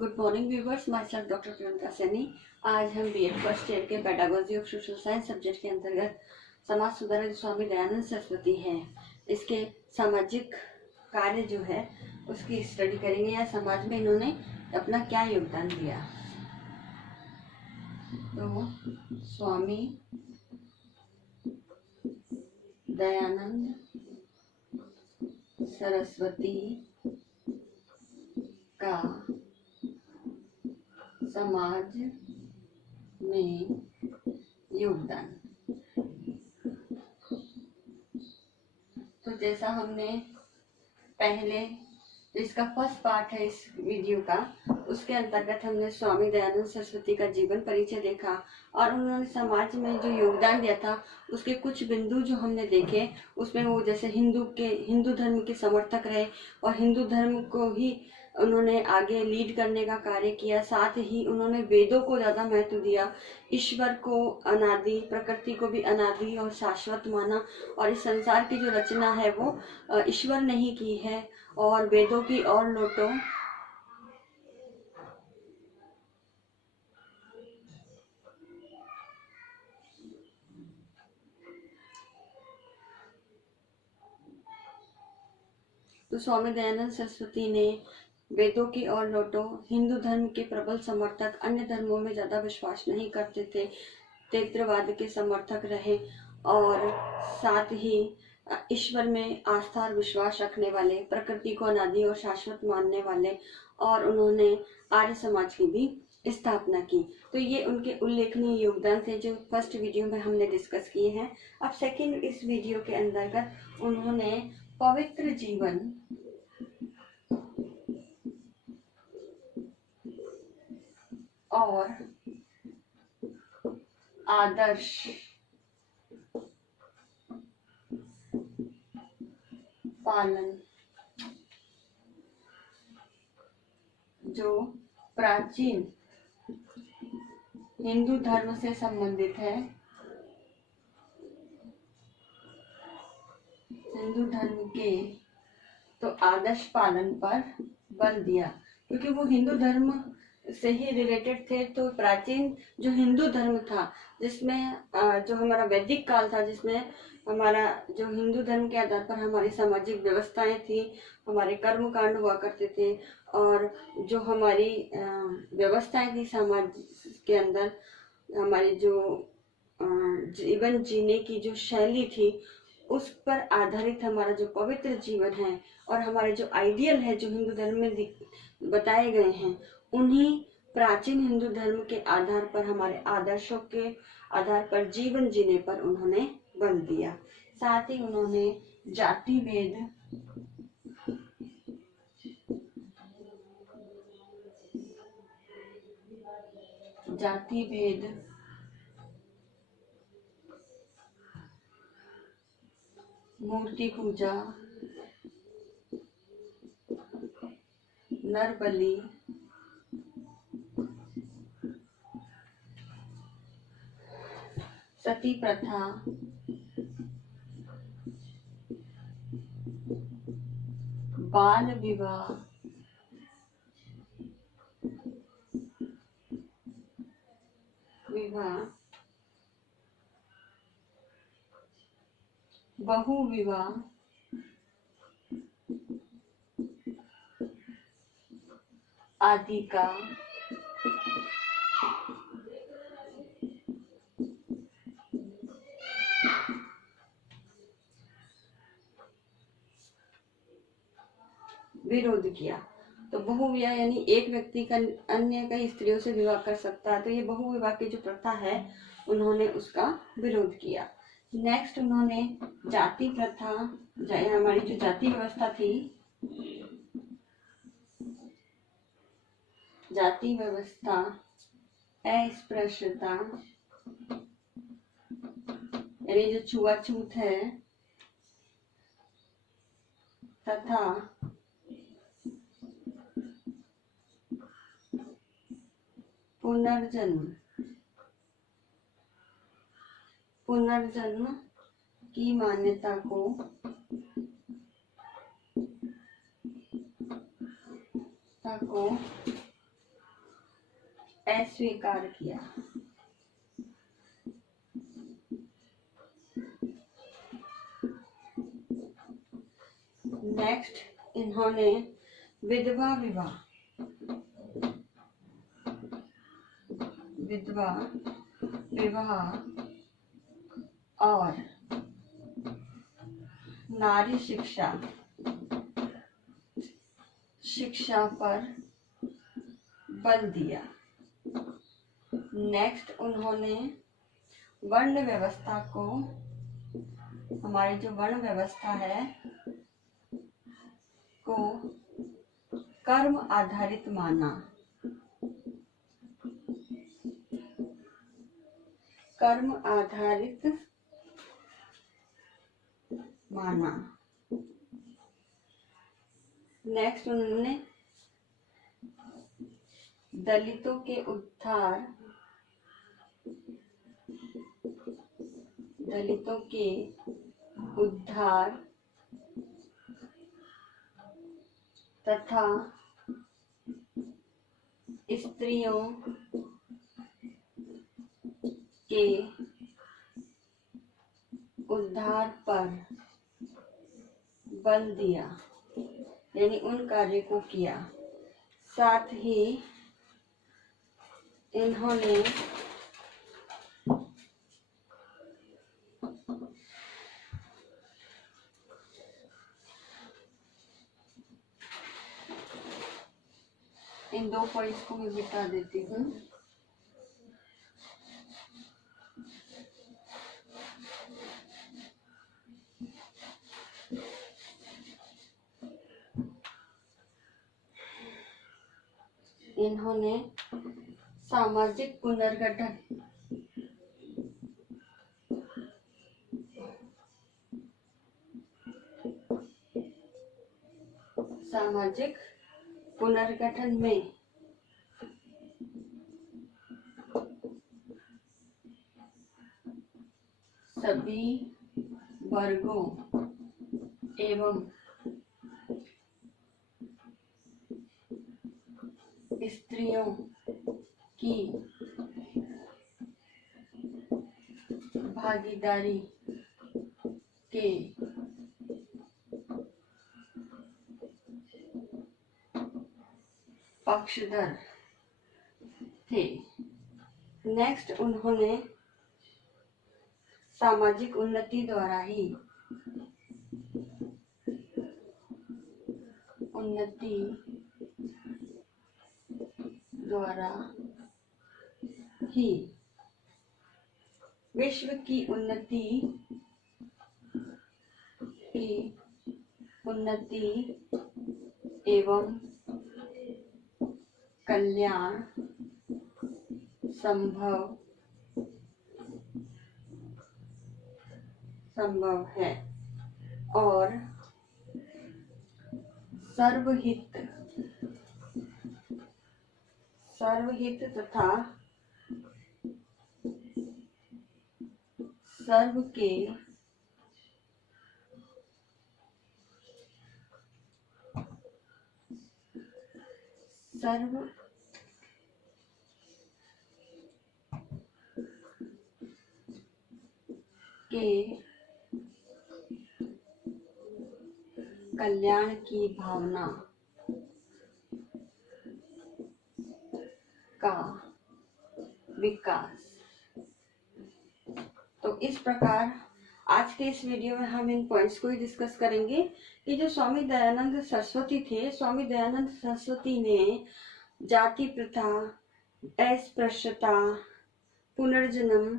Good morning viewers, my self doctor Priyanka Saini. आज हम BEd first year के pedagogy of social science subject के अंतर्गत समाज सुधारक स्वामी दयानंद सरस्वती हैं, इसके सामाजिक कार्य जो है उसकी स्टडी करेंगे या समाज में इन्होंने अपना क्या योगदान दिया। तो स्वामी दयानंद सरस्वती का समाज में योगदान। तो जैसा हमने पहले इसका फर्स्ट पार्ट है इस वीडियो का, उसके अंतर्गत हमने स्वामी दयानंद सरस्वती का जीवन परिचय देखा और उन्होंने समाज में जो योगदान दिया था उसके कुछ बिंदु जो हमने देखे। उसमें वो जैसे हिंदू धर्म के समर्थक रहे और हिंदू धर्म को ही उन्होंने आगे लीड करने का कार्य किया। साथ ही उन्होंने वेदों को ज्यादा महत्व दिया, ईश्वर को अनादि, प्रकृति को भी अनादि और शाश्वत माना और इस संसार की जो रचना है वो ईश्वर ने ही की है। और वेदों की और लौटो तो स्वामी दयानंद सरस्वती ने वेदों की ओर लौटो, हिंदू धर्म के प्रबल समर्थक, अन्य धर्मों में ज्यादा विश्वास नहीं करते थे, तैत्रवाद के समर्थक रहे और साथ ही ईश्वर में आस्था और विश्वास रखने वाले, प्रकृति को अनादि और शाश्वत मानने वाले, और उन्होंने आर्य समाज की भी स्थापना की। तो ये उनके उल्लेखनीय योगदान थे जो फर्स्ट वीडियो में हमने डिस्कस किए हैं। अब सेकंड इस वीडियो के अंतर्गत उन्होंने पवित्र जीवन और आदर्श पालन जो प्राचीन हिंदू धर्म से संबंधित है, हिंदू धर्म के तो आदर्श पालन पर बल दिया, क्योंकि वो हिंदू धर्म से ही रिलेटेड थे। तो प्राचीन जो हिंदू धर्म था, जिसमें जो हमारा वैदिक काल था, जिसमें हमारा जो हिंदू धर्म के आधार पर हमारी सामाजिक व्यवस्थाएं थी, हमारे कर्म कांड हुआ करते थे और जो हमारी व्यवस्थाएं थी समाज के अंदर, हमारी जो जीवन जीने की जो शैली थी उस पर आधारित हमारा जो पवित्र जीवन है और हमारे जो आइडियल है जो हिंदू धर्म में बताए गए हैं, उन्हीं प्राचीन हिंदू धर्म के आधार पर, हमारे आदर्शों के आधार पर जीवन जीने पर उन्होंने बल दिया। साथ ही उन्होंने जाति भेद मूर्ति पूजा, नर बलि, सती प्रथा, बाल विवाह, बहु विवाह, आदि का विरोध किया। तो बहुविवाह यानी एक व्यक्ति का अन्य कई स्त्रियों से विवाह कर सकता है, तो ये बहुविवाह की जो प्रथा है उन्होंने उसका विरोध किया। नेक्स्ट उन्होंने जाति प्रथा, हमारी जो जाति व्यवस्था थी, जाति व्यवस्था, अस्पृश्यता यानी जो छुआछूत है, तथा पुनर्जन्म की मान्यता को अस्वीकार किया। नेक्स्ट इन्होंने विधवा विवाह और नारी शिक्षा पर बल दिया। नेक्स्ट उन्होंने वर्ण व्यवस्था को, हमारी जो वर्ण व्यवस्था है, को कर्म आधारित माना। कर्म आधारित माना। नेक्स्ट उन्होंने दलितों के उद्धार तथा स्त्रियों के उद्धार पर बल दिया, यानी उन कार्य को किया। साथ ही इन्होंने इन 2 पॉइंट्स को मैं बिता देती हूँ। इन्होंने सामाजिक पुनर्गठन, में सभी वर्गों एवं स्त्रियों की भागीदारी के पक्षधर थे। नेक्स्ट उन्होंने सामाजिक उन्नति द्वारा ही विश्व की उन्नति एवं कल्याण संभव है और सर्वहित तथा सर्व के कल्याण की भावना का विकास। तो इस प्रकार आज के इस वीडियो में हम इन पॉइंट्स को ही डिस्कस करेंगे कि जो स्वामी दयानंद सरस्वती थे, स्वामी दयानंद सरस्वती ने जाति प्रथा, अस्पृश्यता, पुनर्जन्म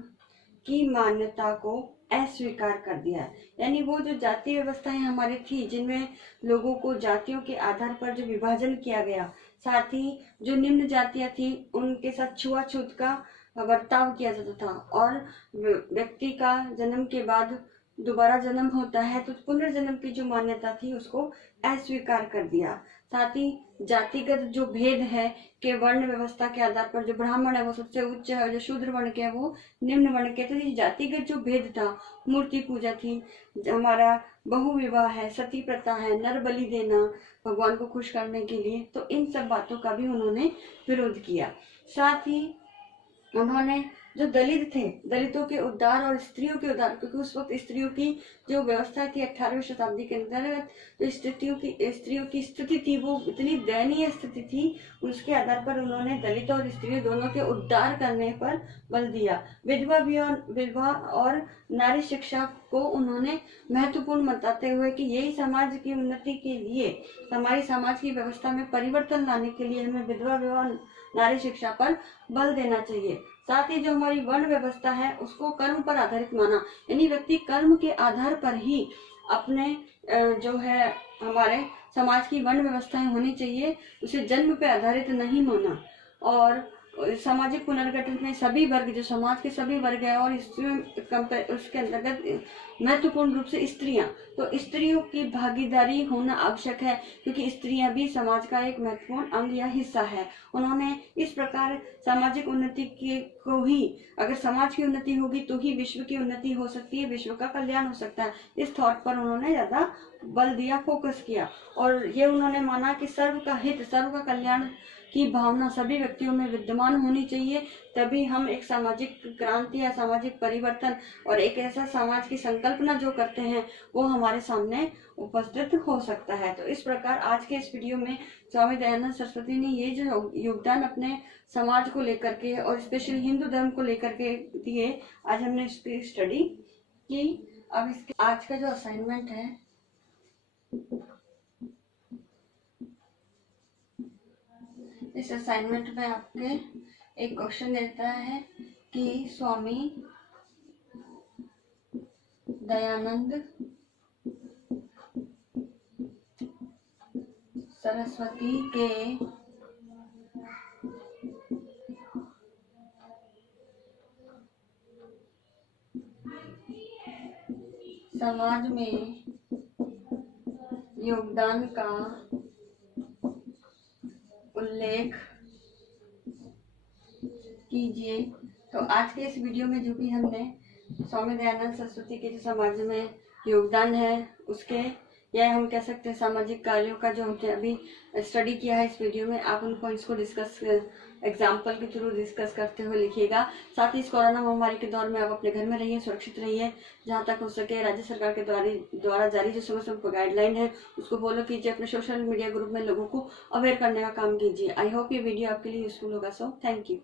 की मान्यता को अस्वीकार कर दिया। यानी वो जो जाति व्यवस्थाएं हमारी थी, जिनमें लोगों को जातियों के आधार पर जो विभाजन किया गया, साथ ही जो निम्न जातियां थी उनके साथ छुआछूत का बर्ताव किया जाता था, और व्यक्ति का जन्म के बाद दोबारा जन्म होता है तो पुनर्जन्म की जो मान्यता थी उसको अस्वीकार कर दिया। साथ ही जातिगत जो भेद है कि वर्ण व्यवस्था के आधार पर जो ब्राह्मण है वो सबसे उच्च है और जो शूद्र वर्ण के है वो निम्न वर्ण के, तो ये जातिगत जो भेद था, मूर्ति पूजा थी, हमारा बहु विवाह है, सती प्रथा है, नर बलि देना भगवान को खुश करने के लिए, तो इन सब बातों का भी उन्होंने विरोध किया। साथ ही उन्होंने जो दलित थे, दलितों के उद्धार और स्त्रियों के उद्धार, क्योंकि उस वक्त स्त्रियों की जो व्यवस्था थी 18वीं शताब्दी के अंतर्गत, तो स्त्रियों की स्थिति थी वो इतनी दयनीय स्थिति थी, उसके आधार पर उन्होंने दलित और स्त्रियों दोनों के उद्धार करने पर बल दिया। विधवा और नारी शिक्षा को उन्होंने महत्वपूर्ण बताते हुए कि यही समाज की उन्नति के लिए, हमारी समाज की व्यवस्था में परिवर्तन लाने के लिए हमें विधवा विवाह, नारी शिक्षा पर बल देना चाहिए। साथ ही जो हमारी वर्ण व्यवस्था है उसको कर्म पर आधारित माना, यानी व्यक्ति कर्म के आधार पर ही अपने जो है हमारे समाज की वर्ण व्यवस्थाएं होनी चाहिए, उसे जन्म पे आधारित नहीं माना। और सामाजिक पुनर्गठन में सभी वर्ग, जो समाज के सभी वर्ग है और उसके अंतर्गत महत्वपूर्ण रूप से स्त्रियां, तो स्त्रियों की भागीदारी होना आवश्यक है, क्योंकि स्त्रियां भी समाज का एक महत्वपूर्ण अंग या हिस्सा है। उन्होंने इस प्रकार सामाजिक उन्नति को ही, अगर समाज की उन्नति होगी तो ही विश्व की उन्नति हो सकती है, विश्व का कल्याण हो सकता है, इस थॉट पर उन्होंने ज्यादा बल दिया, फोकस किया। और ये उन्होंने माना कि सर्व का हित, सर्व का कल्याण की भावना सभी व्यक्तियों में विद्यमान होनी चाहिए, तभी हम एक सामाजिक क्रांति या सामाजिक परिवर्तन और एक ऐसा समाज की संकल्पना जो करते हैं वो हमारे सामने उपस्थित हो सकता है। तो इस प्रकार आज के इस वीडियो में स्वामी दयानंद सरस्वती ने ये जो योगदान अपने समाज को लेकर के और स्पेशली हिंदू धर्म को लेकर के दिए, आज हमने इसकी स्टडी की। अब इसके आज का जो असाइनमेंट है, इस असाइनमेंट में आपके एक क्वेश्चन देता है कि स्वामी दयानंद सरस्वती के समाज में योगदान का उल्लेख कीजिए। तो आज के इस वीडियो में जो भी हमने स्वामी दयानंद सरस्वती के जो समाज में योगदान है उसके, या हम कह सकते हैं सामाजिक कार्यों का जो हमने अभी स्टडी किया है इस वीडियो में, आप उन पॉइंट्स को डिस्कस एग्जाम्पल के थ्रू डिस्कस करते हुए लिखिएगा। साथ ही इस कोरोना महामारी के दौर में आप अपने घर में रहिए, सुरक्षित रहिए, जहाँ तक हो सके राज्य सरकार के द्वारा जारी जो समय समय गाइडलाइन है उसको फॉलो कीजिए, अपने सोशल मीडिया ग्रुप में लोगों को अवेयर करने का काम कीजिए। आई होप ये वीडियो आपके लिए यूजफुल होगा। So thank you.